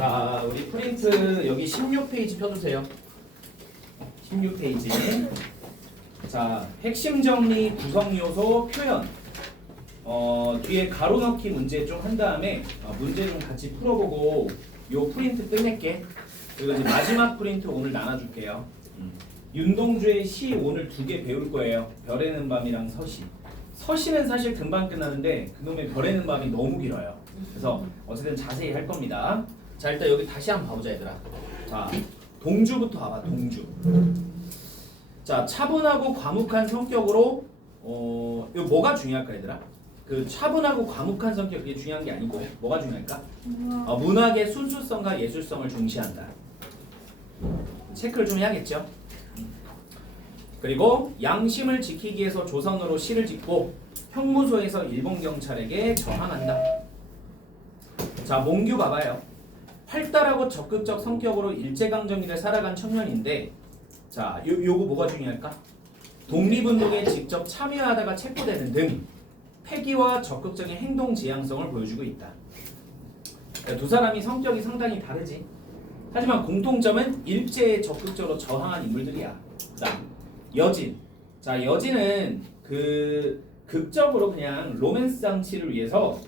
자, 우리 프린트 여기 16페이지 펴주세요. 16페이지. 자, 핵심 정리, 구성 요소, 표현. 뒤에 가로 넣기 문제 좀 한 다음에 문제 좀 같이 풀어보고 요 프린트 끝낼게. 그리고 이제 마지막 프린트 오늘 나눠줄게요. 윤동주의 시 오늘 2개 배울 거예요. 별의 는 밤이랑 서시. 서시는 사실 금방 끝나는데 그놈의 별의 는 밤이 너무 길어요. 그래서 어쨌든 자세히 할 겁니다. 자, 일단 여기 다시 한번 봐보자 얘들아. 자, 동주부터 봐봐. 동주. 자, 차분하고 과묵한 성격으로 이거 뭐가 중요할까 얘들아? 그 차분하고 과묵한 성격 그게 중요한 게 아니고 뭐가 중요할까? 문학의 순수성과 예술성을 중시한다. 체크를 좀 해야겠죠? 그리고 양심을 지키기 위해서 조선으로 시를 짓고 형무소에서 일본 경찰에게 저항한다. 자, 몽규 봐봐요. 활달하고 적극적 성격으로 일제강점기를 살아간 청년인데, 자, 요거 뭐가 중요할까? 독립운동에 직접 참여하다가 체포되는 등 패기와 적극적인 행동 지향성을 보여주고 있다. 그러니까 두 사람이 성격이 상당히 다르지. 하지만 공통점은 일제에 적극적으로 저항한 인물들이야. 그다음 여진. 자, 여진은 그 극적으로 그냥 로맨스 장치를 위해서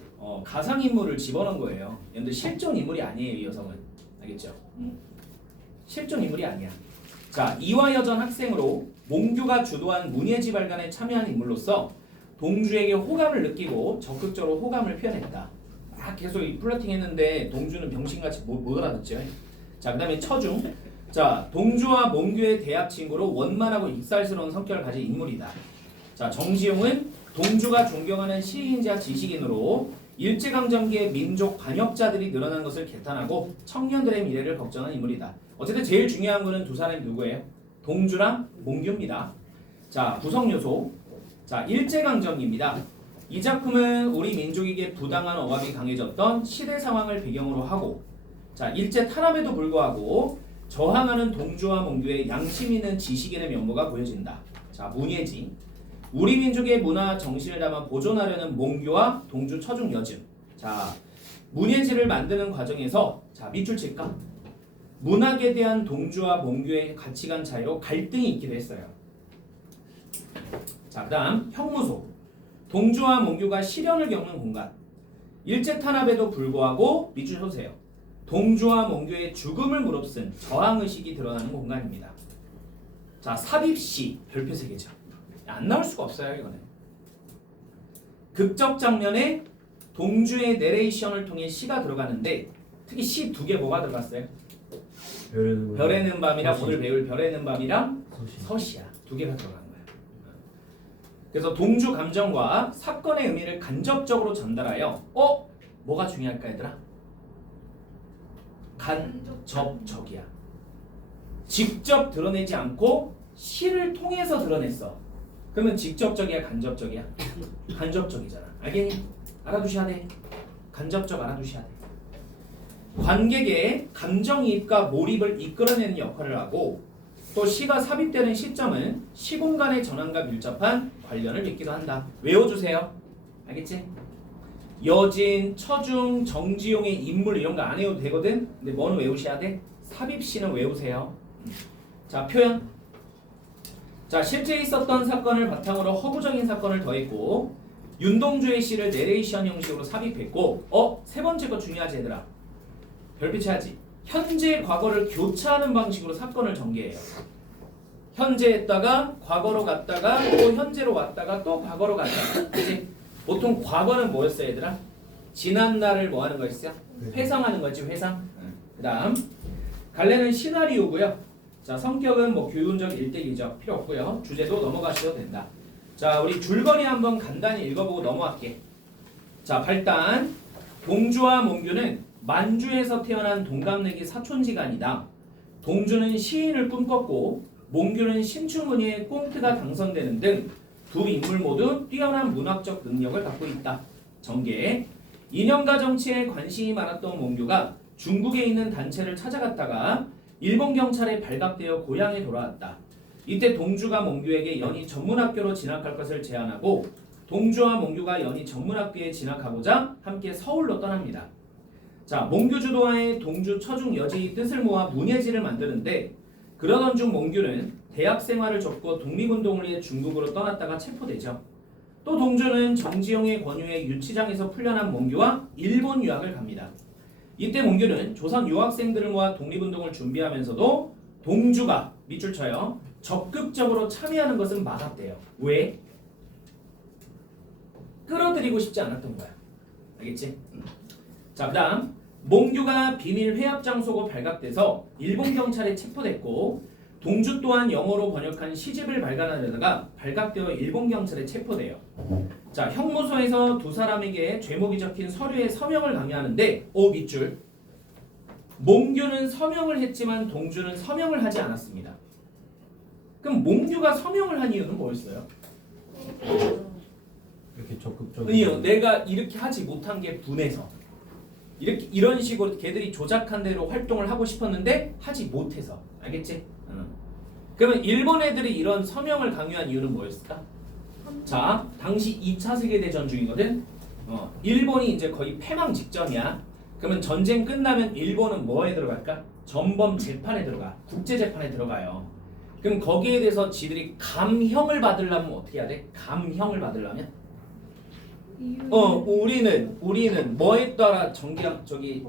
가상인물을 집어넣은 거예요. 근데 실존 인물이 아니에요, 이 여성은. 알겠죠? 실존 인물이 아니야. 자, 이화여전 학생으로 몽규가 주도한 문예지 발간에 참여한 인물로서 동주에게 호감을 느끼고 적극적으로 호감을 표현했다. 막 계속 플러팅 했는데 동주는 병신같이 못 알아듣죠. 자, 그 다음에 처중. 자, 동주와 몽규의 대학 친구로 원만하고 익살스러운 성격을 가진 인물이다. 자, 정지용은 동주가 존경하는 시인자 지식인으로 일제강점기의 민족 반역자들이 늘어난 것을 개탄하고 청년들의 미래를 걱정한 인물이다. 어쨌든 제일 중요한 거는 두 사람이 누구예요? 동주랑 몽규입니다. 자, 구성 요소. 자, 일제강점기입니다. 이 작품은 우리 민족에게 부당한 억압이 강해졌던 시대 상황을 배경으로 하고, 자, 일제 탄압에도 불구하고 저항하는 동주와 몽규의 양심 있는 지식인의 면모가 보여진다. 자, 문예지. 우리 민족의 문화 정신을 담아 보존하려는 몽규와 동주, 처중, 여진. 자, 문예지를 만드는 과정에서 자, 밑줄 칠까? 문학에 대한 동주와 몽규의 가치관 차이로 갈등이 있기도 했어요. 자, 그 다음 형무소. 동주와 몽규가 시련을 겪는 공간. 일제 탄압에도 불구하고 밑줄 쳐주세요. 동주와 몽규의 죽음을 무릅쓴 저항의식이 드러나는 공간입니다. 자, 삽입시. 별표 3개죠. 안 나올 수가 없어요, 이거는. 극적 장면에 동주의 내레이션을 통해 시가 들어가는데 특히 시 2개 뭐가 들어갔어요? 별의 는 밤이랑 서시. 오늘 배울 별의 는 밤이랑 서시야. 2개가 들어간 거야. 그래서 동주 감정과 사건의 의미를 간접적으로 전달하여 뭐가 중요할까 얘들아? 간접적이야. 직접 드러내지 않고 시를 통해서 드러냈어. 그러면 직접적이야, 간접적이야? 간접적이잖아. 알겠니? 알아두셔야 돼. 간접적 알아두셔야 돼. 관객의 감정이입과 몰입을 이끌어내는 역할을 하고 또 시가 삽입되는 시점은 시공간의 전환과 밀접한 관련을 맺기도 한다. 외워주세요. 알겠지? 여진, 처중, 정지용의 인물 이런 거 안 외워도 되거든? 근데 뭐는 외우셔야 돼? 삽입시는 외우세요. 자, 표현. 자, 실제 있었던 사건을 바탕으로 허구적인 사건을 더했고 윤동주의 시를 내레이션 형식으로 삽입했고 세 번째 거 중요하지 얘들아. 별빛해야지. 현재 과거를 교차하는 방식으로 사건을 전개해요. 현재 했다가 과거로 갔다가 또 현재로 왔다가 또 과거로 갔다가. 그치? 보통 과거는 뭐였어요 얘들아? 지난 날을 뭐 하는 거였어요? 회상하는 거지, 회상. 그 다음 갈래는 시나리오고요. 자, 성격은 뭐 교훈적 일대기적 필요 없고요. 주제도 넘어가셔도 된다. 자, 우리 줄거리 한번 간단히 읽어보고 넘어갈게. 자, 발단. 동주와 몽규는 만주에서 태어난 동갑내기 사촌지간이다. 동주는 시인을 꿈꿨고 몽규는 신춘문예의 꽁트가 당선되는 등 두 인물 모두 뛰어난 문학적 능력을 갖고 있다. 전개. 인연과 정치에 관심이 많았던 몽규가 중국에 있는 단체를 찾아갔다가 일본 경찰에 발각되어 고향에 돌아왔다. 이때 동주가 몽규에게 연희 전문학교로 진학할 것을 제안하고 동주와 몽규가 연희 전문학교에 진학하고자 함께 서울로 떠납니다. 자, 몽규 주도하에 동주 처중 여지 뜻을 모아 문예지를 만드는데 그러던 중 몽규는 대학 생활을 접고 독립운동을 위해 중국으로 떠났다가 체포되죠. 또 동주는 정지용의 권유에 유치장에서 풀려난 몽규와 일본 유학을 갑니다. 이때 몽규는 조선 유학생들을 모아 독립운동을 준비하면서도 동주가 밑줄 쳐요. 적극적으로 참여하는 것은 막았대요. 왜? 끌어들이고 싶지 않았던 거야. 알겠지? 자, 그 다음 몽규가 비밀 회합 장소고 발각돼서 일본 경찰에 체포됐고 동주 또한 영어로 번역한 시집을 발간하려다가 발각되어 일본 경찰에 체포돼요. 자, 형무소에서 두 사람에게 죄목이 적힌 서류에 서명을 강요하는데 밑줄 몽규는 서명을 했지만 동주는 서명을 하지 않았습니다. 그럼 몽규가 서명을 한 이유는 뭐였어요? 이렇게 적극적으로. 아니요, 내가 이렇게 하지 못한 게 분해서 이렇게 이런 식으로 걔들이 조작한 대로 활동을 하고 싶었는데 하지 못해서. 알겠지? 그러면 일본 애들이 이런 서명을 강요한 이유는 뭐였을까? 자, 당시 2차 세계대전 중이거든. 일본이 이제 거의 패망 직전이야. 그러면 전쟁 끝나면 일본은 뭐에 들어갈까? 전범 재판에 들어가. 국제 재판에 들어가요. 그럼 거기에 대해서 지들이 감형을 받으려면 어떻게 해야 돼? 감형을 받으려면? 우리는 뭐에 따라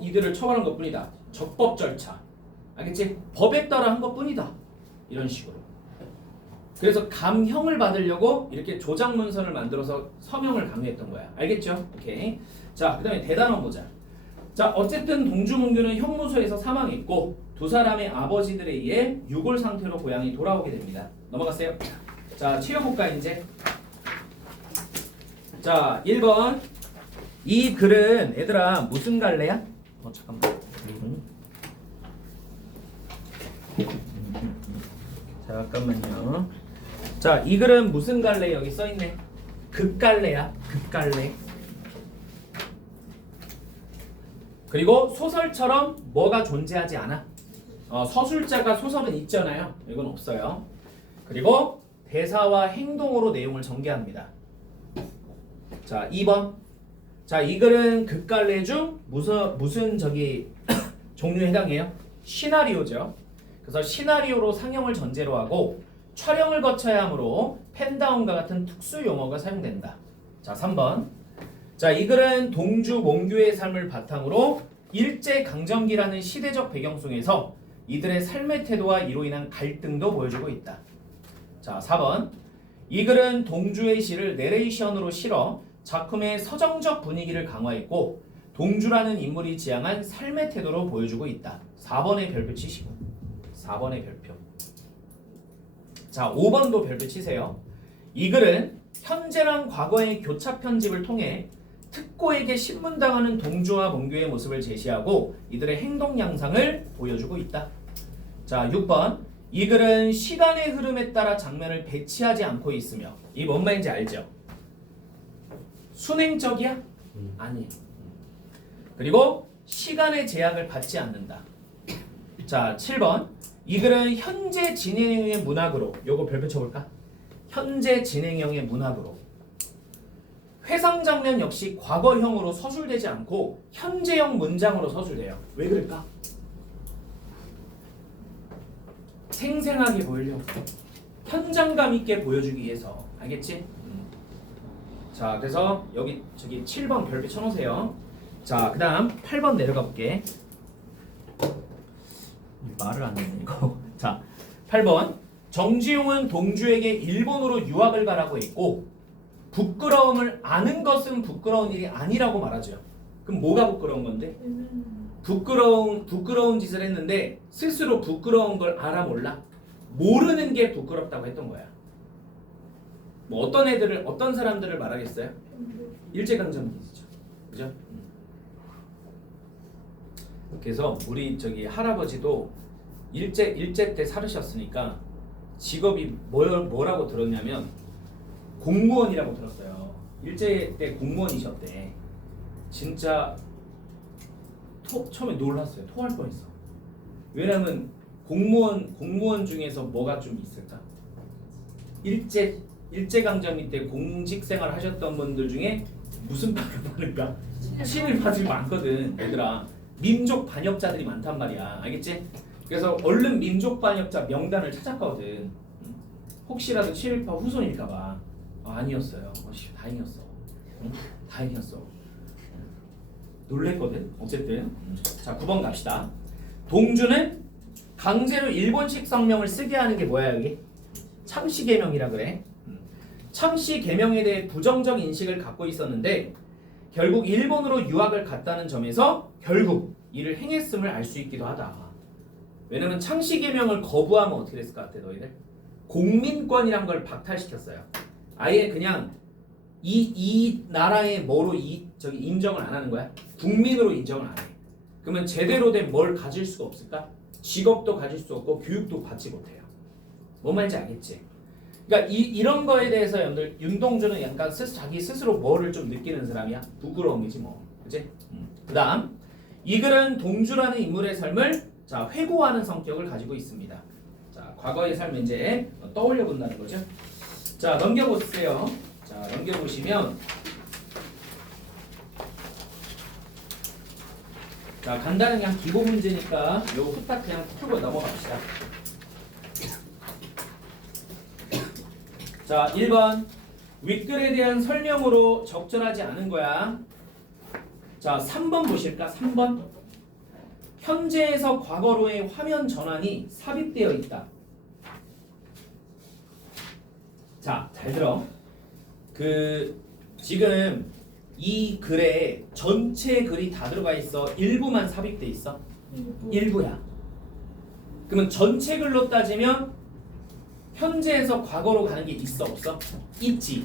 이들을 처벌한 것뿐이다. 적법 절차. 알겠지? 법에 따라 한 것뿐이다. 이런 식으로. 그래서 감형을 받으려고 이렇게 조작 문서를 만들어서 서명을 강요했던 거야. 알겠죠? 오케이. 자, 그다음에 대단원 보자. 자, 어쨌든 동주몽규는 형무소에서 사망했고 두 사람의 아버지들에 의해 유골 상태로 고향이 돌아오게 됩니다. 넘어갔어요? 자, 치워볼까 이제. 자, 1번. 이 글은 얘들아 무슨 갈래야? 잠깐만. 잠깐만요. 자, 이 글은 무슨 갈래? 여기 써있네. 극갈래야. 극갈래. 그리고 소설처럼 뭐가 존재하지 않아. 서술자가 소설은 있잖아요. 이건 없어요. 그리고 대사와 행동으로 내용을 전개합니다. 자, 2번. 자, 이 글은 극갈래 중 무슨 종류에 해당해요? 시나리오죠. 그래서 시나리오로 상영을 전제로 하고 촬영을 거쳐야 하므로 펜다운과 같은 특수 용어가 사용된다. 자, 3번. 자, 이 글은 동주 몽규의 삶을 바탕으로 일제강점기라는 시대적 배경 속에서 이들의 삶의 태도와 이로 인한 갈등도 보여주고 있다. 자, 4번. 이 글은 동주의 시를 내레이션으로 실어 작품의 서정적 분위기를 강화했고 동주라는 인물이 지향한 삶의 태도로 보여주고 있다. 4번의 별표 치시고 4번의 별표. 자, 5번도 별표 치세요. 이 글은 현재랑 과거의 교차 편집을 통해 특고에게 신문당하는 동주와 몽규의 모습을 제시하고 이들의 행동 양상을 보여주고 있다. 자, 6번. 이 글은 시간의 흐름에 따라 장면을 배치하지 않고 있으며 이 뭔 말인지 알죠? 순행적이야? 아니에요. 그리고 시간의 제약을 받지 않는다. 자, 7번. 이 글은 현재 진행형의 문학으로 요거 별표 쳐볼까? 현재 진행형의 문학으로 회상 장면 역시 과거형으로 서술되지 않고 현재형 문장으로 서술돼요. 왜 그럴까? 생생하게 보이려고 현장감 있게 보여주기 위해서. 알겠지? 자, 그래서 여기 7번 별표 쳐놓으세요. 자, 그 다음 8번 내려가 볼게. 말을 안 했네 이거. 자, 8번. 정지용은 동주에게 일본으로 유학을 가라고 했고 부끄러움을 아는 것은 부끄러운 일이 아니라고 말하죠. 그럼 뭐가 부끄러운 건데? 부끄러운 짓을 했는데 스스로 부끄러운 걸 알아 몰라? 모르는 게 부끄럽다고 했던 거야. 뭐 어떤 사람들을 말하겠어요? 일제강점기죠. 그죠? 그래서 우리 할아버지도 일제 때 살으셨으니까 직업이 뭐라고 들었냐면 공무원이라고 들었어요. 일제 때 공무원이셨대. 진짜 처음에 놀랐어요. 토할 뻔했어. 왜냐면 공무원 중에서 뭐가 좀 있을까? 일제강점기 때 공직생활 하셨던 분들 중에 무슨 바를 받을까? 친일파들이 많거든. 얘들아, 민족 반역자들이 많단 말이야. 알겠지? 그래서 얼른 민족 반역자 명단을 찾았거든. 혹시라도 친일파 후손일까봐. 아니었어요. 다행이었어. 다행이었어. 놀랬거든. 어쨌든 자 9번 갑시다. 동주는 강제로 일본식 성명을 쓰게 하는 게 뭐야 여기? 창씨개명이라 그래. 창씨개명에 대해 부정적 인식을 갖고 있었는데 결국 일본으로 유학을 갔다는 점에서 결국 이를 행했음을 알 수 있기도 하다. 왜냐면 창씨개명을 거부하면 어떻게 됐을 것 같아 너희들? 공민권이란 걸 박탈시켰어요. 아예 그냥 이 나라의 뭐로 저기 인정을 안 하는 거야? 국민으로 인정을 안 해. 그러면 제대로 된 뭘 가질 수가 없을까? 직업도 가질 수 없고 교육도 받지 못해요. 뭔 말인지 알겠지? 그러니까 이런 거에 대해서 여러분들 윤동주는 약간 자기 스스로 뭐를 좀 느끼는 사람이야? 부끄러움이지 뭐. 그치? 그다음 이 글은 동주라는 인물의 삶을 자 회고하는 성격을 가지고 있습니다. 자 과거의 삶을 이제 떠올려 본다는 거죠. 자 넘겨보세요. 자 넘겨보시면 자 간단한 그냥 기본 문제니까 요 후딱 그냥 풀고 넘어갑시다. 자 1번 윗글에 대한 설명으로 적절하지 않은 거야. 자 3번 보실까? 3번 현재에서 과거로의 화면 전환이 삽입되어 있다. 자 잘 들어. 지금 이 글에 전체 글이 다 들어가 있어? 일부만 삽입돼 있어? 일부야. 그러면 전체 글로 따지면 현재에서 과거로 가는 게 있어 없어? 있지.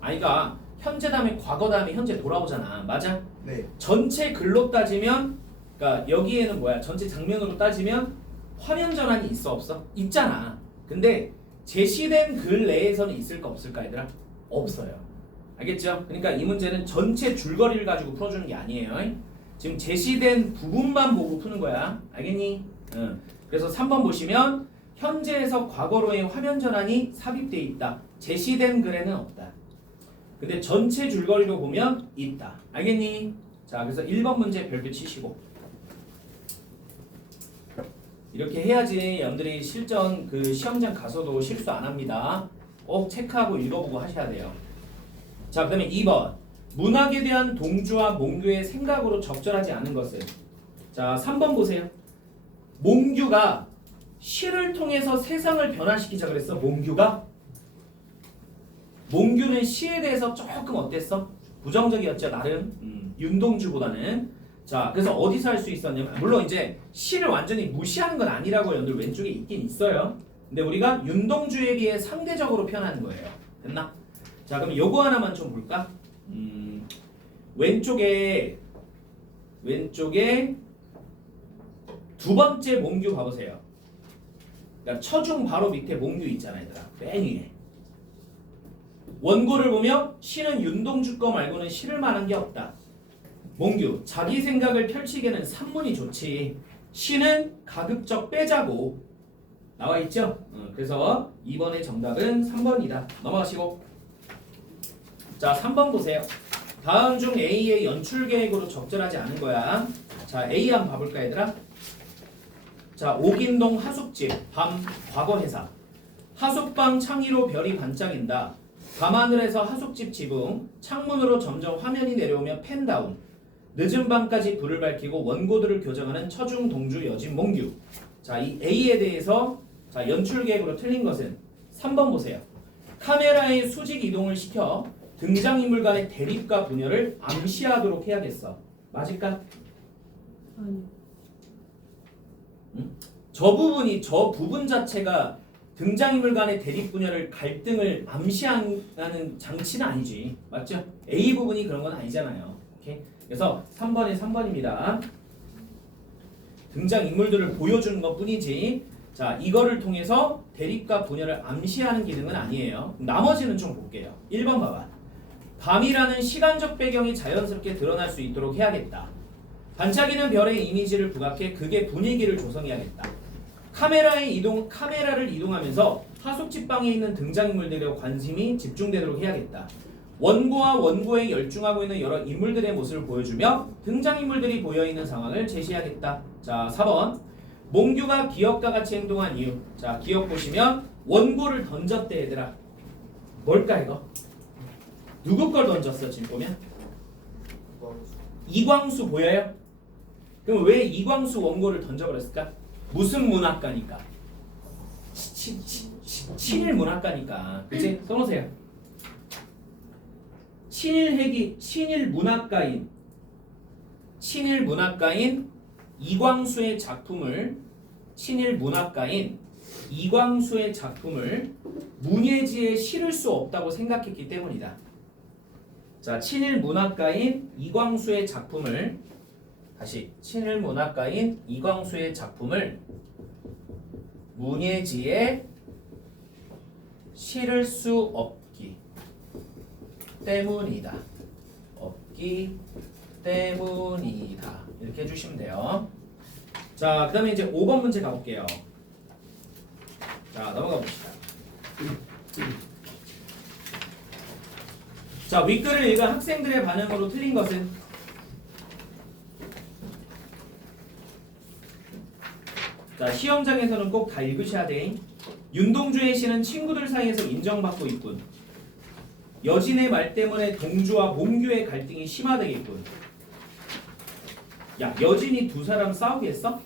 아니까 현재 다음에 과거 다음에 현재 돌아오잖아. 맞아? 네. 전체 글로 따지면 그러니까 여기에는 뭐야? 전체 장면으로 따지면 화면 전환이 있어 없어? 있잖아. 근데 제시된 글 내에서는 있을까 없을까 얘들아? 없어요. 알겠죠? 그러니까 이 문제는 전체 줄거리를 가지고 풀어주는 게 아니에요. 지금 제시된 부분만 보고 푸는 거야. 알겠니? 응. 그래서 3번 보시면 현재에서 과거로의 화면 전환이 삽입되어 있다. 제시된 글에는 없다. 근데 전체 줄거리로 보면 있다. 알겠니? 자, 그래서 1번 문제 별표 치시고 이렇게 해야지 여러분들이 실전 그 시험장 가서도 실수 안 합니다. 꼭 체크하고 읽어보고 하셔야 돼요. 자, 그 다음에 2번 문학에 대한 동주와 몽규의 생각으로 적절하지 않은 것은 자, 3번 보세요. 몽규가 시를 통해서 세상을 변화시키자 그랬어. 몽규는 시에 대해서 조금 어땠어? 부정적이었죠 나름. 윤동주보다는. 자 그래서 어디서 할 수 있었냐면 물론 이제 시를 완전히 무시하는 건 아니라고 여러분들 왼쪽에 있긴 있어요. 근데 우리가 윤동주에 비해 상대적으로 표현하는 거예요. 됐나? 자 그럼 요거 하나만 좀 볼까? 왼쪽에 두 번째 몽규 봐보세요. 그러니까 처중 바로 밑에 몽규 있잖아요 얘들아. 맨 위에 원고를 보면 시는 윤동주 거 말고는 실을 만한 게 없다. 몽규 자기 생각을 펼치기에는 산문이 좋지. 시는 가급적 빼자고 나와 있죠. 그래서 2번의 정답은 3번이다. 넘어가시고 자 3번 보세요. 다음 중 A의 연출 계획으로 적절하지 않은 거야. 자 A 한번 봐볼까 얘들아. 자 옥인동 하숙집 밤 과거 회사 하숙방 창의로 별이 반짝인다. 밤하늘에서 하숙집 지붕 창문으로 점점 화면이 내려오면 펜다운 늦은 밤까지 불을 밝히고 원고들을 교정하는 처중 동주 여진 몽규. 자 이 A에 대해서 자 연출 계획으로 틀린 것은 3번 보세요. 카메라의 수직 이동을 시켜 등장인물 간의 대립과 분열을 암시하도록 해야겠어. 맞을까? 아니. 응? 저 부분 자체가 등장인물 간의 대립 분열을 갈등을 암시하는 장치는 아니지. 맞죠? A 부분이 그런 건 아니잖아요. 오케이? 그래서 3번이 3번입니다. 등장인물들을 보여주는 것 뿐이지 자 이거를 통해서 대립과 분열을 암시하는 기능은 아니에요. 나머지는 좀 볼게요. 1번 봐봐. 밤이라는 시간적 배경이 자연스럽게 드러날 수 있도록 해야겠다. 반짝이는 별의 이미지를 부각해 극의 분위기를 조성해야겠다. 카메라를 이동하면서 하숙집 방에 있는 등장인물들의 관심이 집중되도록 해야겠다. 원고와 원고에 열중하고 있는 여러 인물들의 모습을 보여주며 등장인물들이 보여있는 상황을 제시하겠다. 자, 4번. 몽규가 기억과 같이 행동한 이유. 자, 기억 보시면 원고를 던졌대 얘들아. 뭘까 이거? 누구 걸 던졌어 지금 보면? 이광수 보여요? 그럼 왜 이광수 원고를 던져버렸을까? 무슨 문학가니까? 친일 문학가니까. 그치? 써놓으세요. 친일 문학가인 이광수의 작품을 문예지에 실을 수 없다고 생각했기 때문이다. 자, 친일 문학가인 이광수의 작품을 문예지에 실을 수 없기 때문이다. 이렇게 해주시면 돼요. 자, 그 다음에 이제 5번 문제 가볼게요. 자, 넘어가 봅시다. 자, 윗글을 읽은 학생들의 반응으로 틀린 것은? 자, 시험장에서는 꼭 다 읽으셔야 돼. 윤동주의 시는 친구들 사이에서 인정받고 있군. 여진의 말 때문에 동주와 몽규의 갈등이 심화되겠군. 야, 여진이 두 사람 싸우겠어?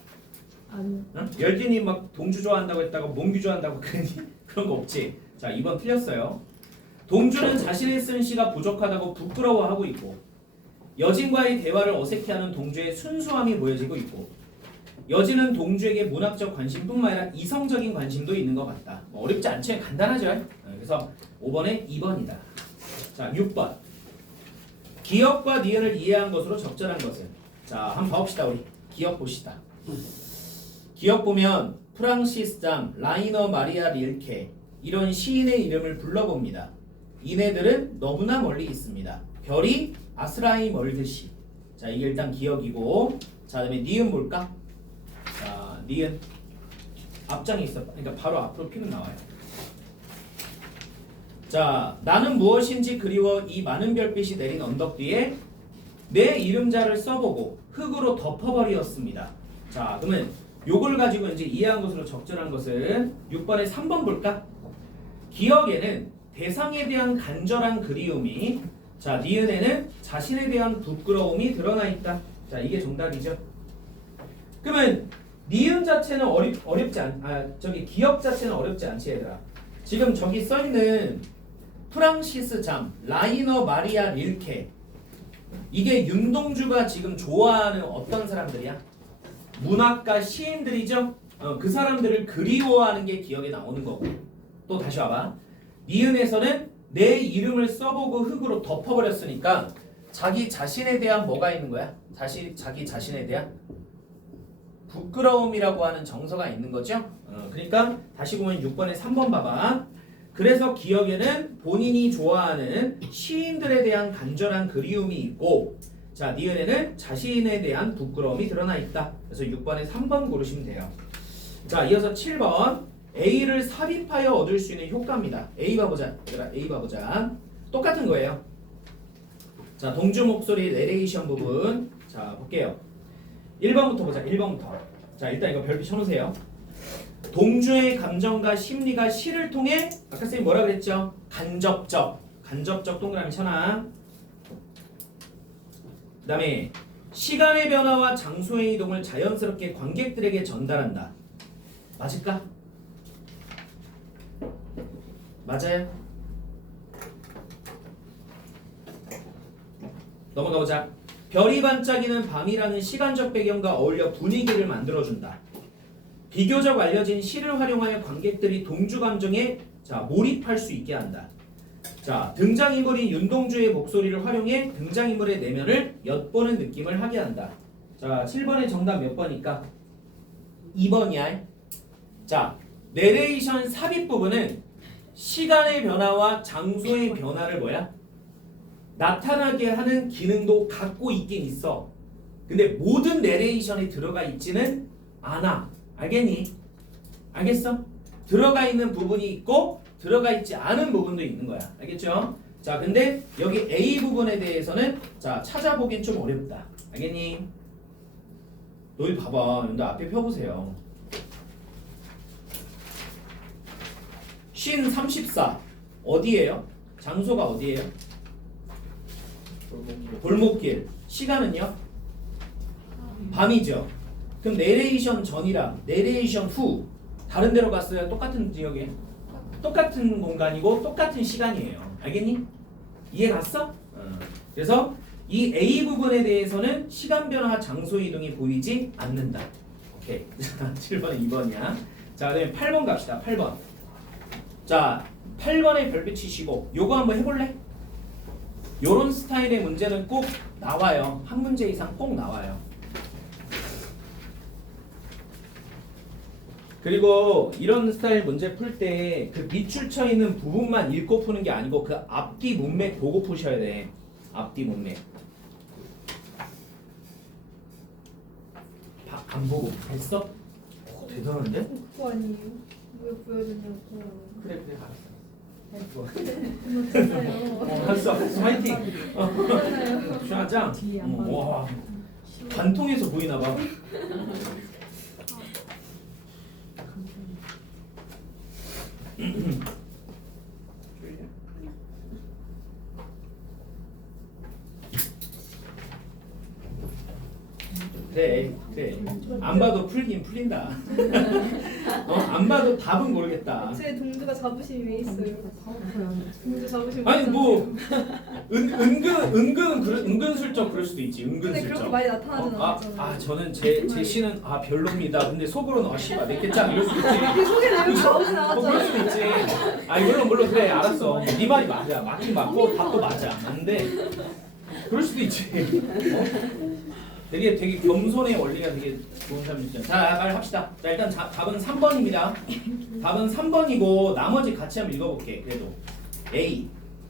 아니요. 응? 여진이 막 동주 좋아한다고 했다가 몽규 좋아한다고 그러니? 그런 거 없지. 자, 2번 틀렸어요. 동주는 자신의 쓴 시가 부족하다고 부끄러워하고 있고, 여진과의 대화를 어색해하는 동주의 순수함이 보여지고 있고, 여진은 동주에게 문학적 관심뿐만 아니라 이성적인 관심도 있는 것 같다. 어렵지 않죠? 간단하죠? 그래서 5번에 2번이다. 자, 6번. 기억과 니은을 이해한 것으로 적절한 것은? 자, 한번 봐봅시다. 우리 기억 봅시다. 기억 보면 프랑시스 잠, 라이너 마리아 릴케 이런 시인의 이름을 불러봅니다. 이네들은 너무나 멀리 있습니다. 별이 아스라이 멀듯이. 자, 이게 일단 기억이고, 자, 그다음에 니은 볼까? 자, 니은 앞장에 있어. 그러니까 바로 앞으로 피는 나와요. 자, 나는 무엇인지 그리워 이 많은 별빛이 내린 언덕 뒤에 내 이름자를 써보고 흙으로 덮어버리었습니다. 자, 그러면 요걸 가지고 이제 이해한 것으로 적절한 것은 6번에 3번 볼까? 기억에는 대상에 대한 간절한 그리움이, 자, 니은에는 자신에 대한 부끄러움이 드러나 있다. 자, 이게 정답이죠. 그러면 니은 자체는 기억 자체는 어렵지 않지 얘들아. 지금 저기 써 있는 프랑시스 잠, 라이너 마리아 릴케, 이게 윤동주가 지금 좋아하는 어떤 사람들이야? 문학가 시인들이죠. 그 사람들을 그리워하는 게 기억에 나오는 거고. 또 다시 와봐. 니은에서는 내 이름을 써보고 흙으로 덮어버렸으니까 자기 자신에 대한 뭐가 있는 거야? 자기 자신에 대한 부끄러움이라고 하는 정서가 있는 거죠. 그러니까 다시 보면 6번에 3번 봐봐. 그래서 기억에는 본인이 좋아하는 시인들에 대한 간절한 그리움이 있고, 자, 니은에는 자신에 대한 부끄러움이 드러나 있다. 그래서 6번에 3번 고르시면 돼요. 자, 이어서 7번. A를 삽입하여 얻을 수 있는 효과입니다. A 봐보자. 얘들아, A 봐보자. 똑같은 거예요. 자, 동주 목소리 내레이션 부분. 자, 볼게요. 1번부터 보자. 1번부터. 자, 일단 이거 별표 쳐놓으세요. 동주의 감정과 심리가 시를 통해, 아까 선생님 뭐라 그랬죠? 간접적 동그라미 쳐놔. 그 다음에 시간의 변화와 장소의 이동을 자연스럽게 관객들에게 전달한다. 맞을까? 맞아요? 넘어가보자. 별이 반짝이는 밤이라는 시간적 배경과 어울려 분위기를 만들어준다. 비교적 알려진 시를 활용하여 관객들이 동주 감정에 몰입할 수 있게 한다. 자, 등장인물인 윤동주의 목소리를 활용해 등장인물의 내면을 엿보는 느낌을 하게 한다. 자, 7번의 정답 몇 번일까? 2번이야. 자, 내레이션 삽입 부분은 시간의 변화와 장소의 변화를 뭐야? 나타나게 하는 기능도 갖고 있긴 있어. 근데 모든 내레이션이 들어가 있지는 않아. 알겠니? 알겠어? 들어가 있는 부분이 있고 들어가 있지 않은 부분도 있는 거야. 알겠죠? 자, 근데 여기 A 부분에 대해서는 자 찾아보긴 좀 어렵다. 알겠니? 너희 봐봐. 근데 앞에 펴보세요. 쉰 34 어디예요? 장소가 어디예요? 골목길. 시간은요? 밤이죠. 그럼 내레이션 전이랑 내레이션 후 다른 데로 갔어요? 똑같은 지역에? 똑같은 공간이고 똑같은 시간이에요. 알겠니? 이해 갔어? 그래서 이 A 부분에 대해서는 시간 변화, 장소 이동이 보이지 않는다. 오케이. 7번은 2번이야. 자, 그다음에 8번 갑시다. 8번. 자, 8번에 별표 치시고 요거 한번 해볼래? 요런 스타일의 문제는 꼭 나와요. 한 문제 이상 꼭 나와요. 그리고 이런 스타일 문제 풀 때 그 밑줄 쳐 있는 부분만 읽고 푸는 게 아니고 그 앞뒤 문맥 보고 푸셔야 돼. 앞뒤 문맥. 안 보고 했어? 대단한데? 그거 아니에요? 왜 보여주냐고. 그래 알았어. 맞잖아요. 알았어. 화이팅. 맞잖아요. 슈아짱. 와. 관통에서 보이나 봐. 그래. 안 봐도 풀긴 풀린다. 안 봐도 답은 모르겠다. 제 동주가 자부심이 왜 있어요? 동주 자부심. 아니 뭐 은근슬쩍 그럴 수도 있지. 근데 그렇게 은근슬쩍. 많이 나타나진 않았잖아요. 저는 제 시는 별로입니다. 근데 속으로는 씨발 내게 짱 이럴 수도 있지. 그 속에 내용 나오진 그럴 수도 않았잖아요. 있지. 물론 그래 알았어. 네 말이 맞아. 맞긴 맞고 답도 맞아. 근데 그럴 수도 있지. 되게 겸손의 원리가 되게 좋은 사람이죠. 자, 빨리 합시다. 자, 일단 답은 3번입니다. 답은 3번이고 나머지 같이 한번 읽어볼게. 그래도 A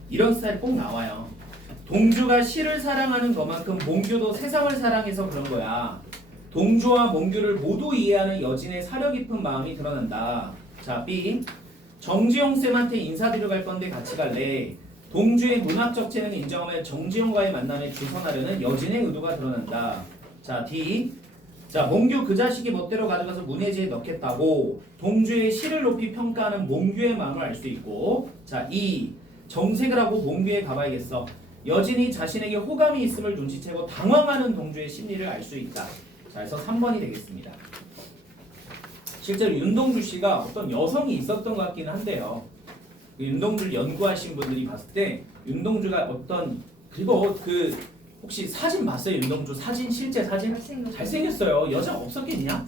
이런 스타일 꼭 나와요. 동주가 시를 사랑하는 것만큼 몽규도 세상을 사랑해서 그런 거야. 동주와 몽규를 모두 이해하는 여진의 사려 깊은 마음이 드러난다. 자, B 정지용 쌤한테 인사드려 갈 건데 같이 갈래. 동주의 문학적 재능을 인정하며 정지용과의 만남에 주선하려는 여진의 의도가 드러난다. 자, D. 자, 몽규 그 자식이 멋대로 가져가서 문예지에 넣겠다고 동주의 시를 높이 평가하는 몽규의 마음을 알 수 있고. 자, E. 정색을 하고 몽규에 가봐야겠어. 여진이 자신에게 호감이 있음을 눈치채고 당황하는 동주의 심리를 알 수 있다. 자, 그래서 3번이 되겠습니다. 실제로 윤동주 씨가 어떤 여성이 있었던 것 같기는 한데요. 윤동주를 연구하신 분들이 봤을 때 윤동주가 어떤 그리고 그 혹시 사진 봤어요? 윤동주 사진 실제 사진? 잘생겼어요. 여자 없었겠냐?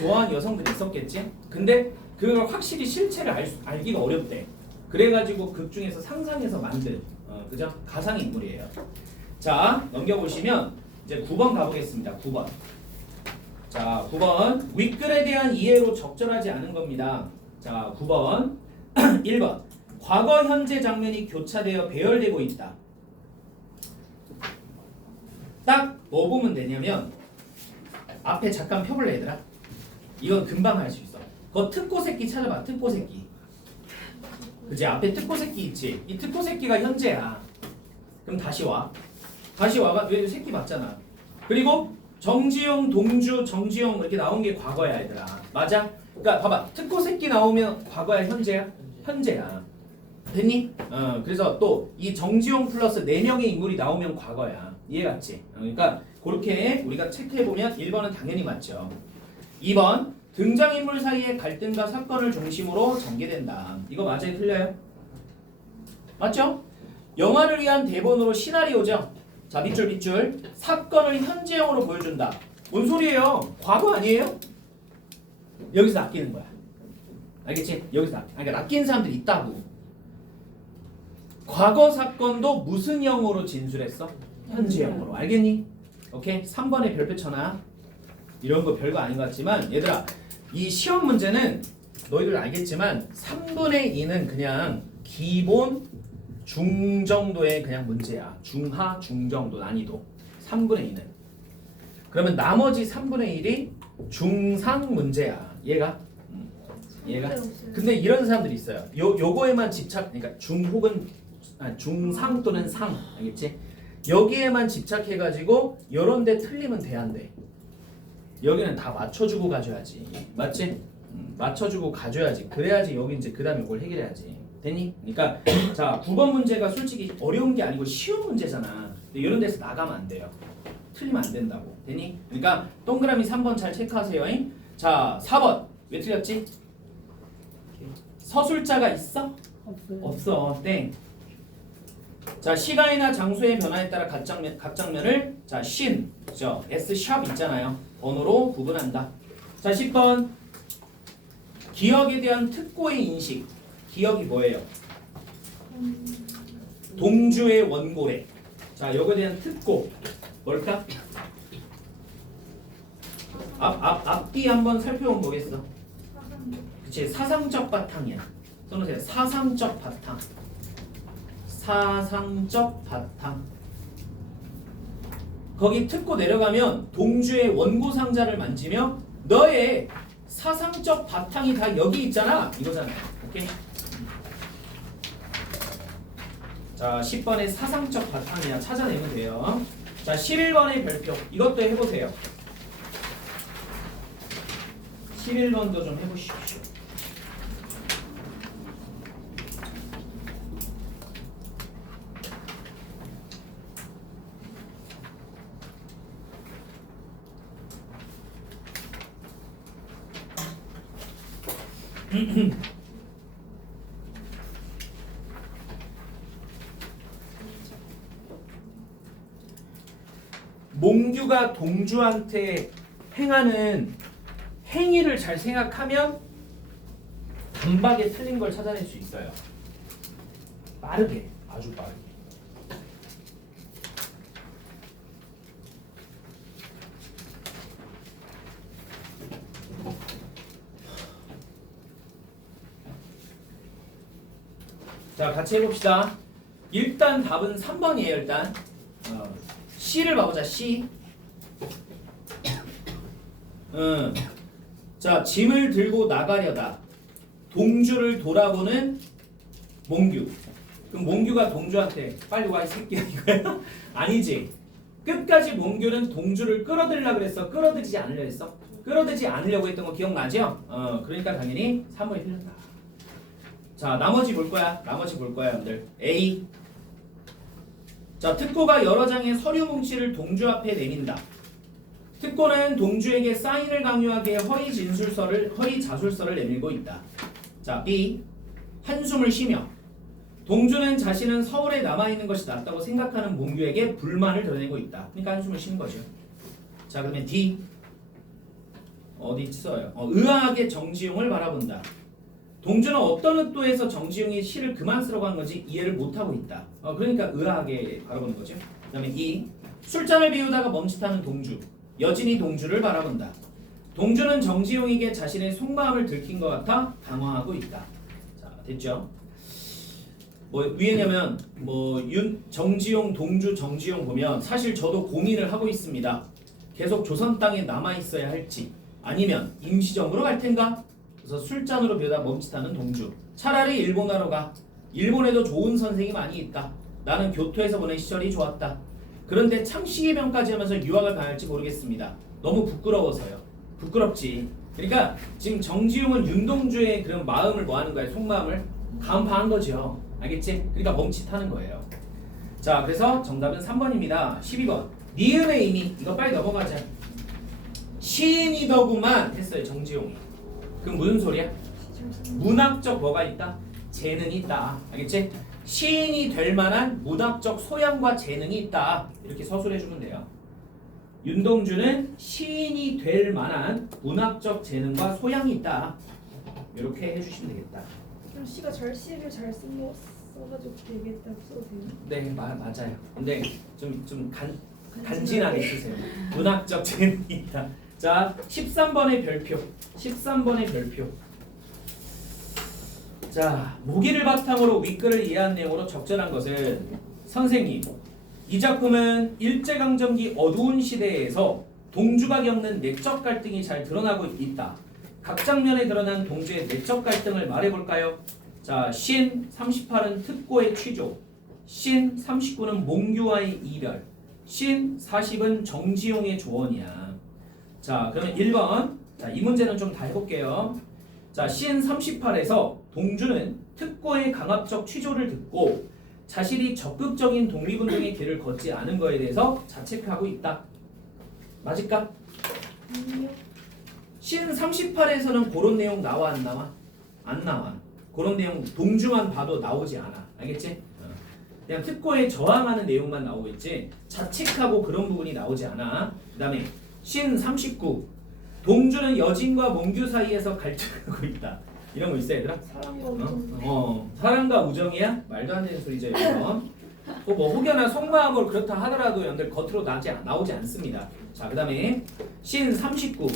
좋아하는 여성들이 있었겠지? 근데 그걸 확실히 실체를 알기가 어렵대. 그래가지고 극 중에서 상상해서 만든 그죠? 가상 인물이에요. 자, 넘겨보시면 이제 9번 가보겠습니다. 9번. 자, 9번 윗글에 대한 이해로 적절하지 않은 겁니다. 자, 9번 1번 과거 현재 장면이 교차되어 배열되고 있다. 딱 뭐 보면 되냐면 앞에 잠깐 펴볼래 얘들아? 이건 금방 할 수 있어. 그거 특고 새끼 찾아봐. 특고 새끼. 그치? 앞에 특고 새끼 있지? 이 특고 새끼가 현재야. 그럼 다시 와. 다시 와봐. 왜 새끼 맞잖아. 그리고 정지용, 동주, 정지용 이렇게 나온 게 과거야 얘들아. 맞아? 그러니까 봐봐. 특고 새끼 나오면 과거야 현재야? 현재야. 됐니? 그래서 또 이 정지용 플러스 4명의 인물이 나오면 과거야. 이해갔지? 그러니까 그렇게 우리가 체크해보면 1번은 당연히 맞죠. 2번 등장인물 사이의 갈등과 사건을 중심으로 전개된다. 이거 맞아요? 틀려요? 맞죠? 영화를 위한 대본으로 시나리오죠. 자, 밑줄 사건을 현재형으로 보여준다. 뭔 소리예요? 과거 아니에요? 여기서 낚이는 거야. 알겠지? 여기서 그러니까 낚이는 사람들이 있다고. 과거 사건도 무슨 형으로 진술했어? 현재형으로. 알겠니? 오케이? 3번에 별표 쳐놔. 이런 거 별거 아닌 것 같지만 얘들아 이 시험 문제는 너희들 알겠지만 3분의 2는 그냥 기본 중 정도의 그냥 문제야. 중하 중 정도 난이도. 3분의 2는. 그러면 나머지 3분의 1이 중상 문제야. 얘가? 얘가? 근데 이런 사람들이 있어요. 요거에만 집착, 그러니까 중 혹은 중상 또는 상. 알겠지? 여기에만 집착해가지고 요런 데 틀리면 돼, 안 돼? 여기는 다 맞춰주고 가줘야지. 맞지? 맞춰주고 가줘야지. 그래야지 여기 이제 그 다음에 이걸 해결해야지. 됐니? 그러니까 자 9번 문제가 솔직히 어려운 게 아니고 쉬운 문제잖아. 근데 이런 데서 나가면 안 돼요. 틀리면 안 된다고. 됐니? 그러니까 동그라미 3번 잘 체크하세요. 잉? 자 4번 왜 틀렸지? 서술자가 있어? 없어요. 없어. 땡. 자 시간이나 장소의 변화에 따라 각 장면을 자 신, 그죠? S 샵 있잖아요. 번호로 구분한다. 자 10번 기억에 대한 특고의 인식. 기억이 뭐예요? 동주의 원고래. 자 요거에 대한 특고 뭘까? 앞뒤 한번 살펴보면 뭐겠어? 그치 사상적 바탕이야. 써놓으세요. 사상적 바탕. 사상적 바탕. 거기 특고 내려가면 동주의 원고 상자를 만지며 너의 사상적 바탕이 다 여기 있잖아 이거잖아요. 오케이? 자 10번의 사상적 바탕이야. 찾아내면 돼요. 자 11번의 별표 이것도 해보세요. 11번도 좀 해보십시오. 몽규가 동주한테 행하는 행위를 잘 생각하면 단박에 틀린 걸 찾아낼 수 있어요. 빠르게, 아주 빠르게. 자, 같이 해봅시다. 일단 답은 3번이에요. 일단 C를 봐보자. C. 자, 짐을 들고 나가려다 동주를 돌아보는 몽규. 그럼 몽규가 동주한테 빨리 와 이 새끼야 이거야? 아니지. 끝까지 몽규는 동주를 끌어들이려고 그랬어. 끌어들이지 않으려 했어. 끌어들이지 않으려고 했던 거 기억나죠? 그러니까 당연히 3번이 틀렸다. 자, 나머지 볼 거야. 나머지 볼 거야, 여러분들. A. 자, 특고가 여러 장의 서류 뭉치를 동주 앞에 내민다. 특고는 동주에게 사인을 강요하게 허위 자술서를 내밀고 있다. 자, B. 한숨을 쉬며 동주는 자신은 서울에 남아있는 것이 낫다고 생각하는 몽규에게 불만을 드러내고 있다. 그러니까 한숨을 쉬는 거죠. 자, 그러면 D. 어디 있어요? 의아하게 정지용을 바라본다. 동주는 어떤 의도에서 정지용이 시를 그만 쓰라고 한 건지 이해를 못하고 있다. 그러니까 의아하게 바라보는 거죠. 그 다음에 E. 술잔을 비우다가 멈칫하는 동주. 여진이 동주를 바라본다. 동주는 정지용에게 자신의 속마음을 들킨 것 같아 당황하고 있다. 자, 됐죠? 뭐 위에냐면 정지용, 동주, 정지용 보면 사실 저도 고민을 하고 있습니다. 계속 조선 땅에 남아 있어야 할지 아니면 임시정으로 갈 텐가? 그래서 술잔으로 비우다 멈칫하는 동주. 차라리 일본하러 가. 일본에도 좋은 선생이 많이 있다. 나는 교토에서 보낸 시절이 좋았다. 그런데 창시기병까지 하면서 유학을 가야 할지 모르겠습니다. 너무 부끄러워서요. 부끄럽지. 그러니까 지금 정지용은 윤동주의 그런 마음을 뭐 하는 거야? 속마음을 간파한 거죠. 알겠지? 그러니까 멈칫하는 거예요. 자, 그래서 정답은 3번입니다. 12번. 니은의 의미. 이거 빨리 넘어가자. 시인이더구만 했어요. 정지용이. 그럼 무슨 소리야? 문학적 뭐가 있다? 재능이 있다. 알겠지? 시인이 될 만한 문학적 소양과 재능이 있다. 이렇게 서술해주면 돼요. 윤동주는 시인이 될 만한 문학적 재능과 소양이 있다. 이렇게 해주시면 되겠다. 그럼 씨가 시를 잘 써가지고 얘기했다고 써도 돼요? 네, 맞아요. 근데 좀 간지나게 쓰세요. 문학적 재능이 있다. 자, 13번의 별표. 13번의 별표. 자, 모기를 바탕으로 윗글을 이해한 내용으로 적절한 것은 선생님, 이 작품은 일제강점기 어두운 시대에서 동주가 겪는 내적 갈등이 잘 드러나고 있다. 각 장면에 드러난 동주의 내적 갈등을 말해볼까요? 자, 신 38은 특고의 취조. 신 39는 몽규와의 이별, 신 40은 정지용의 조언이야. 자, 그러면 1번. 자, 이 문제는 좀 다 해볼게요. 자, 신 38에서 동주는 특고의 강압적 취조를 듣고 자신이 적극적인 독립운동의 길을 걷지 않은 거에 대해서 자책하고 있다. 맞을까? 아니요. 신 38에서는 그런 내용 나와 안 나와? 안 나와. 그런 내용 동주만 봐도 나오지 않아. 알겠지? 그냥 특고에 저항하는 내용만 나오고 있지 자책하고 그런 부분이 나오지 않아. 그 다음에 신 39 동주는 여진과 몽규 사이에서 갈등하고 있다. 이런 거 있어 얘들아? 사랑과 우정. 사랑과 우정이야? 말도 안 되는 소리죠 이건. 뭐 혹여나 속마음으로 그렇다 하더라도 여러분들 겉으로 나오지 않습니다. 자, 그 다음에 신 39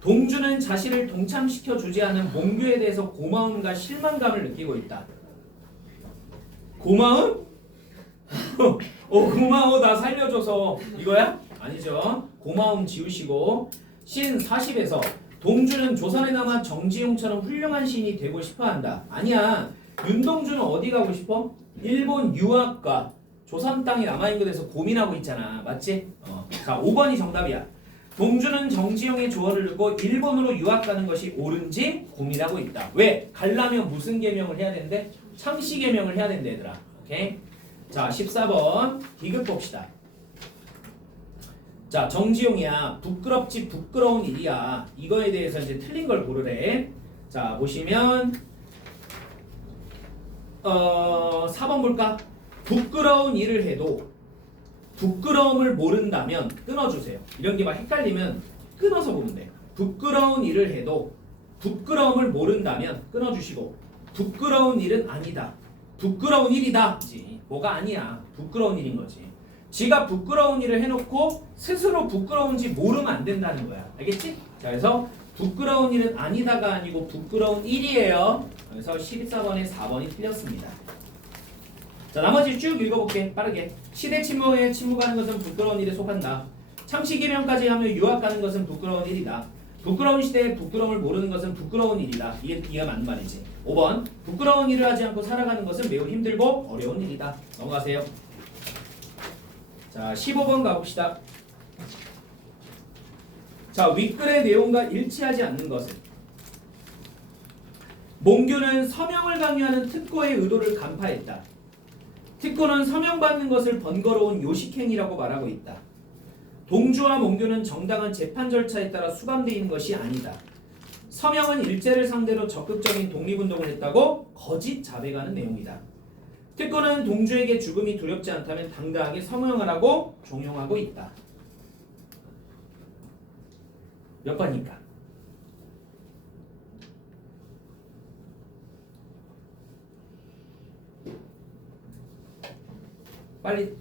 동주는 자신을 동참시켜 주지 않은 몽규에 대해서 고마움과 실망감을 느끼고 있다. 고마움? 고마워 나 살려줘서 이거야? 아니죠. 고마움 지우시고 신 40에서 동주는 조선에 남아 정지용처럼 훌륭한 시인이 되고 싶어한다. 아니야. 윤동주는 어디 가고 싶어? 일본 유학과 조선 땅에 남아있는 것에 대해서 고민하고 있잖아. 맞지? 자, 5번이 정답이야. 동주는 정지용의 조언을 듣고 일본으로 유학 가는 것이 옳은지 고민하고 있다. 왜? 가려면 무슨 계명을 해야 되는데? 창씨 계명을 해야 된다 얘들아. 오케이? 자, 14번 디귿 봅시다. 자, 정지용이야. 부끄럽지 부끄러운 일이야. 이거에 대해서 이제 틀린 걸 고르래. 자, 보시면 4번 볼까? 부끄러운 일을 해도 부끄러움을 모른다면 끊어주세요. 이런 게 막 헷갈리면 끊어서 보면 돼요. 부끄러운 일을 해도 부끄러움을 모른다면 끊어주시고 부끄러운 일은 아니다. 부끄러운 일이다. 뭐가 아니야. 부끄러운 일인 거지. 지가 부끄러운 일을 해놓고 스스로 부끄러운지 모르면 안 된다는 거야. 알겠지? 자, 그래서 부끄러운 일은 아니다가 아니고 부끄러운 일이에요. 그래서 14번에 4번이 틀렸습니다. 자, 나머지 쭉 읽어볼게. 빠르게. 시대 침묵에 침묵하는 것은 부끄러운 일에 속한다. 창씨기명까지 하며 유학 가는 것은 부끄러운 일이다. 부끄러운 시대에 부끄러움을 모르는 것은 부끄러운 일이다. 이게 맞는 말이지. 5번. 부끄러운 일을 하지 않고 살아가는 것은 매우 힘들고 어려운 일이다. 넘어가세요. 자, 15번 가봅시다. 자, 윗글의 내용과 일치하지 않는 것은 몽규는 서명을 강요하는 특고의 의도를 간파했다. 특고는 서명받는 것을 번거로운 요식행위라고 말하고 있다. 동주와 몽규는 정당한 재판 절차에 따라 수감되어 것이 아니다. 서명은 일제를 상대로 적극적인 독립운동을 했다고 거짓 자백하는 내용이다. 특고는 동주에게 죽음이 두렵지 않다면 당당하게 서명을 하고 종용하고 있다. 몇 번입니까? 빨리.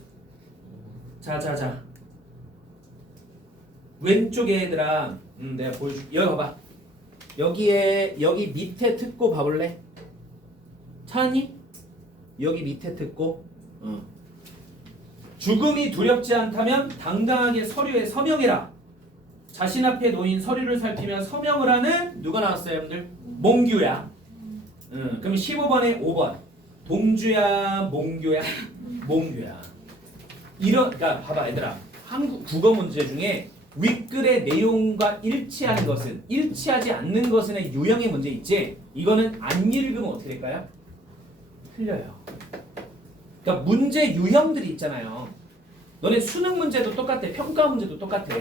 자. 왼쪽에 얘들아, 내가 보여줄게. 여기 봐봐. 여기 밑에 특고 봐볼래? 찾았니? 여기 밑에 특고. 죽음이 두렵지 않다면 당당하게 서류에 서명해라. 자신 앞에 놓인 서류를 살피며 서명을 하는 누가 나왔어요, 여러분들? 몽규야. 그럼 15번에 5번. 동주야, 몽규야? 몽규야. 그러니까 봐봐, 얘들아. 한국 국어 문제 중에 윗글의 내용과 일치하는 것은, 일치하지 않는 것은의 유형의 문제 있지? 이거는 안 읽으면 어떻게 될까요? 틀려요. 그러니까 문제 유형들이 있잖아요. 너네 수능 문제도 똑같아. 평가 문제도 똑같아.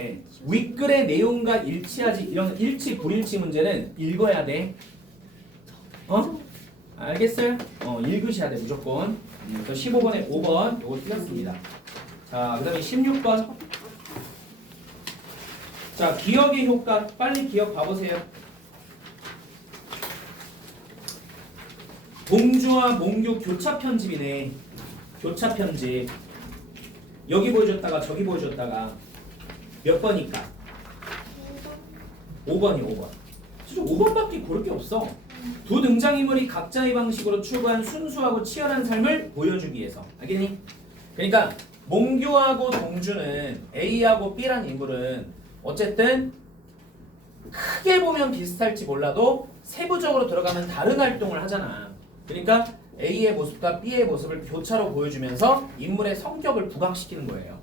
윗글의 내용과 일치하지, 이런 일치 불일치 문제는 읽어야 돼. 알겠어요? 읽으셔야 돼 무조건. 그래서 15번에 5번 요거 틀렸습니다. 자, 그 다음에 16번. 자, 기억의 효과. 빨리 기억 봐보세요. 동주와 몽규 교차 편집이네. 교차 편집. 여기 보여줬다가 저기 보여줬다가 몇 번일까? 5번이 5번. 진짜 5번밖에 고를 게 없어. 두 등장인물이 각자의 방식으로 추구한 순수하고 치열한 삶을 보여주기 위해서. 알겠니? 그러니까 몽규하고 동주는 A하고 B라는 인물은 어쨌든 크게 보면 비슷할지 몰라도 세부적으로 들어가면 다른 활동을 하잖아. 그러니까 A의 모습과 B의 모습을 교차로 보여주면서 인물의 성격을 부각시키는 거예요.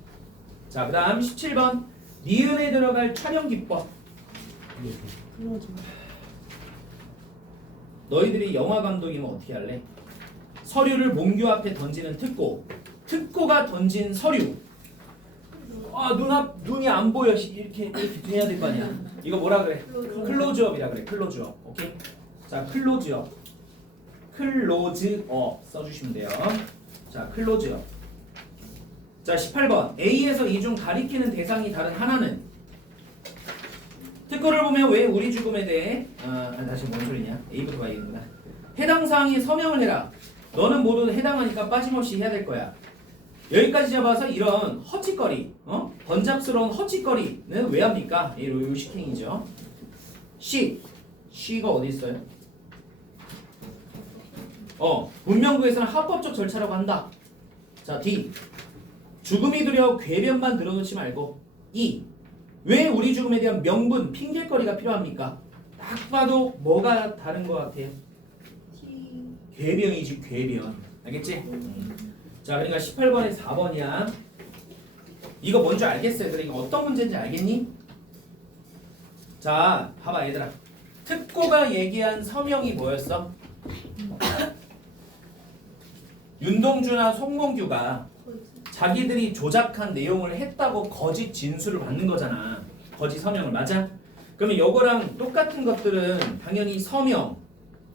자, 그 다음 17번 니은에 들어갈 촬영 기법. 그러죠. 너희들이 영화 감독이면 어떻게 할래? 서류를 몽규 앞에 던지는 특고, 특고가 던진 서류. 눈이 안 보여. 이렇게 해야 될 거 아니야. 이거 뭐라 그래? 클로즈업이라 그래. 클로즈업. 오케이? 자, 클로즈업. 클로즈업 써주시면 돼요. 자, 클로즈업. 자, 18번 A에서 이 중 가리키는 대상이 다른 하나는 특고를 보면 왜 우리 죽음에 대해 다시 뭔 소리냐? A부터 봐야겠구나. 해당 사항에 서명을 해라. 너는 모두 해당하니까 빠짐없이 해야 될 거야. 여기까지 잡아서 이런 허짓거리, 번잡스러운 허짓거리는 왜 합니까? 이 요식행위죠. C가 어디 있어요? 문명부에서는 합법적 절차라고 한다. 자, D. 죽음이 두려워 궤변만 늘어놓지 말고. E. 왜 우리 죽음에 대한 명분, 핑계거리가 필요합니까? 딱 봐도 뭐가 다른 것 같아요? 궤변이지, 궤변. 알겠지? 자, 그러니까 18번에 4번이야. 이거 뭔지 알겠어요? 그러니까 어떤 문제인지 알겠니? 자, 봐봐 얘들아. 특고가 얘기한 서명이 뭐였어? 윤동주나 송몽규가 자기들이 조작한 내용을 했다고 거짓 진술을 받는 거잖아. 거짓 서명을. 맞아? 그러면 이거랑 똑같은 것들은 당연히 서명,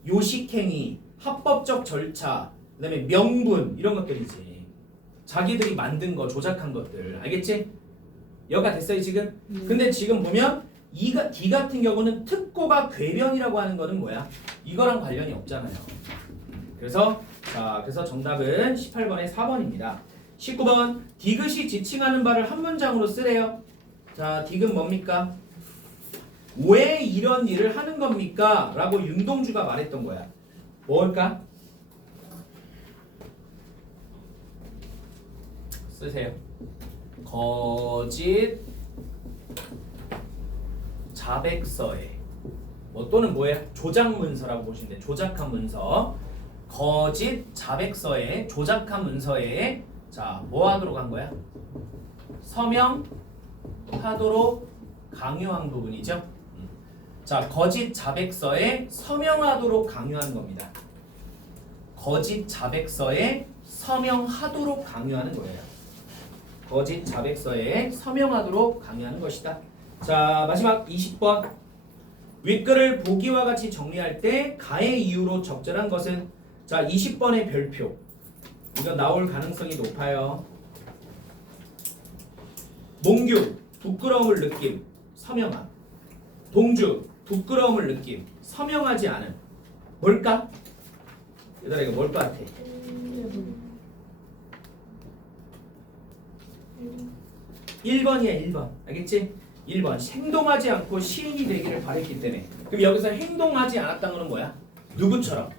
요식행위, 합법적 절차, 그 다음에 명분 이런 것들이지. 자기들이 만든 거, 조작한 것들. 알겠지? 여가 됐어요 지금? 근데 지금 보면 D 같은 경우는 특고가 궤변이라고 하는 거는 뭐야? 이거랑 관련이 없잖아요. 그래서 정답은 18번에 4번입니다. 19번 디귿이 지칭하는 바를 한 문장으로 쓰래요. 자, 디귿 뭡니까? 왜 이런 일을 하는 겁니까? 라고 윤동주가 말했던 거야. 뭘까? 쓰세요. 거짓 자백서에 또는 뭐예요? 조작 문서라고 보시면 돼요. 조작한 문서. 거짓 자백서에 조작한 문서에 자, 뭐 하도록 한 거야? 서명하도록 강요한 부분이죠. 자, 거짓 자백서에 서명하도록 강요한 겁니다. 거짓 자백서에 서명하도록 강요하는 거예요. 거짓 자백서에 서명하도록 강요하는 것이다. 자, 마지막 20번. 윗글을 보기와 같이 정리할 때 가의 이유로 적절한 것은 자, 20번의 별표. 이거 나올 가능성이 높아요. 몽규, 부끄러움을 느낌, 서명함. 동주, 부끄러움을 느낌, 서명하지 않음. 뭘까? 얘들아 이거 뭘 것 같아? 1번이야 1번. 알겠지? 1번 행동하지 않고 시인이 되기를 바랬기 때문에. 그럼 여기서 행동하지 않았다는 건 뭐야? 누구처럼?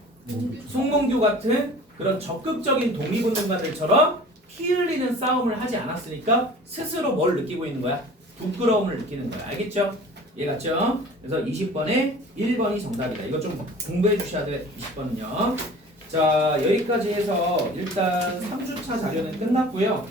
송몽규 같은 그런 적극적인 독립운동가들처럼 피 흘리는 싸움을 하지 않았으니까 스스로 뭘 느끼고 있는 거야? 부끄러움을 느끼는 거야. 알겠죠? 이해갔죠? 그래서 20번에 1번이 정답이다. 이거 좀 공부해 주셔야 돼. 20번은요. 자, 여기까지 해서 일단 3주차 자료는 끝났고요.